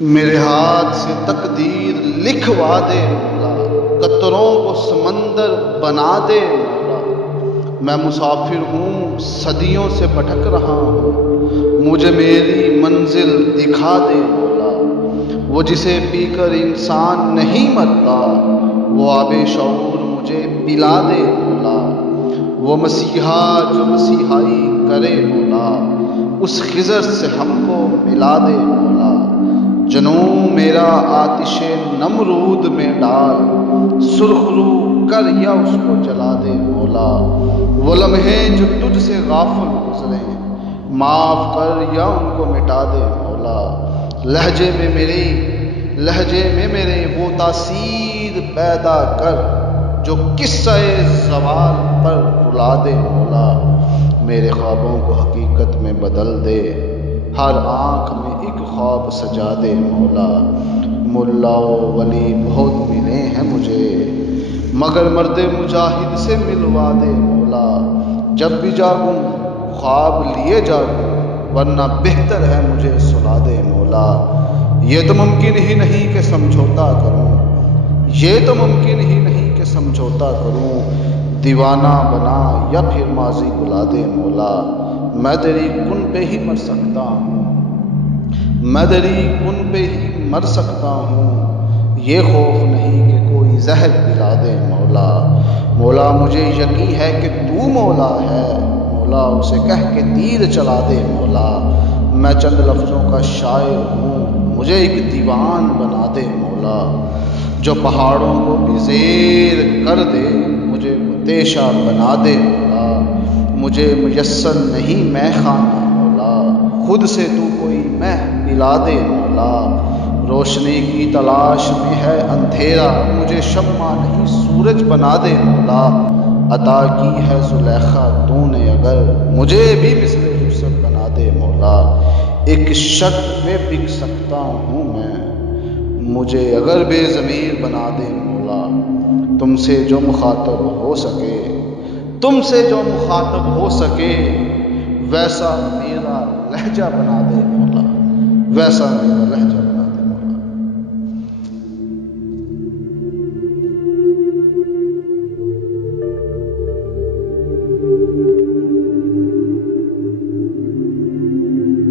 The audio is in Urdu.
میرے ہاتھ سے تقدیر لکھوا دے مولا، قطروں کو سمندر بنا دے مولا۔ میں مسافر ہوں، صدیوں سے بھٹک رہا ہوں، مجھے میری منزل دکھا دے مولا۔ وہ جسے پی کر انسان نہیں مرتا، وہ آب شعور مجھے پلا دے مولا۔ وہ مسیحا جو مسیحائی کرے مولا، اس خضر سے ہم کو ملا دے مولا۔ جنوں میرا آتش نمرود میں ڈال، سرخ رو کر یا اس کو جلا دے مولا۔ وہ لمحے جو تجھ سے غافل گزرے، معاف کر یا ان کو مٹا دے مولا۔ لہجے میں میرے وہ تاثیر پیدا کر، جو قصہ زوال پر رلا دے مولا۔ میرے خوابوں کو حقیقت میں بدل دے، ہر آنکھ میں ایک خواب سجا دے مولا۔ ملا و ولی بہت ملے ہیں مجھے، مگر مرد مجاہد سے ملوا دے مولا۔ جب بھی جاگوں خواب لیے جاگوں، ورنہ بہتر ہے مجھے سلا دے مولا۔ یہ تو ممکن ہی نہیں کہ سمجھوتا کروں، یہ تو ممکن ہی نہیں کہ سمجھوتا کروں۔ دیوانہ بنا یا پھر ماضی بلا دے مولا۔ میں تیری کن پہ ہی مر سکتا ہوں، میں تیری کن پہ ہی مر سکتا ہوں۔ یہ خوف نہیں کہ کوئی زہر پلا دے مولا۔ مولا مجھے یقین ہے کہ تو مولا ہے مولا، اسے کہہ کے تیر چلا دے مولا۔ میں چند لفظوں کا شاعر ہوں، مجھے ایک دیوان بنا دے مولا۔ جو پہاڑوں کو بھی زیر کر دے، مجھے متیشہ بنا دے مولا۔ مجھے میسر نہیں میں خانہ مولا، خود سے تو کوئی مہ پلا دے مولا۔ روشنی کی تلاش میں ہے اندھیرا، مجھے شمع نہیں سورج بنا دے مولا۔ عطا کی ہے زلیخا تو نے اگر، مجھے بھی مثل یوسف بنا دے مولا۔ ایک شرط میں بک سکتا ہوں میں، مجھے اگر بے ضمیر بنا دے مولا۔ تم سے جو مخاطب ہو سکے، تم سے جو مخاطب ہو سکے، ویسا میرا لہجہ بنا دے مولا، ویسا میرا لہجہ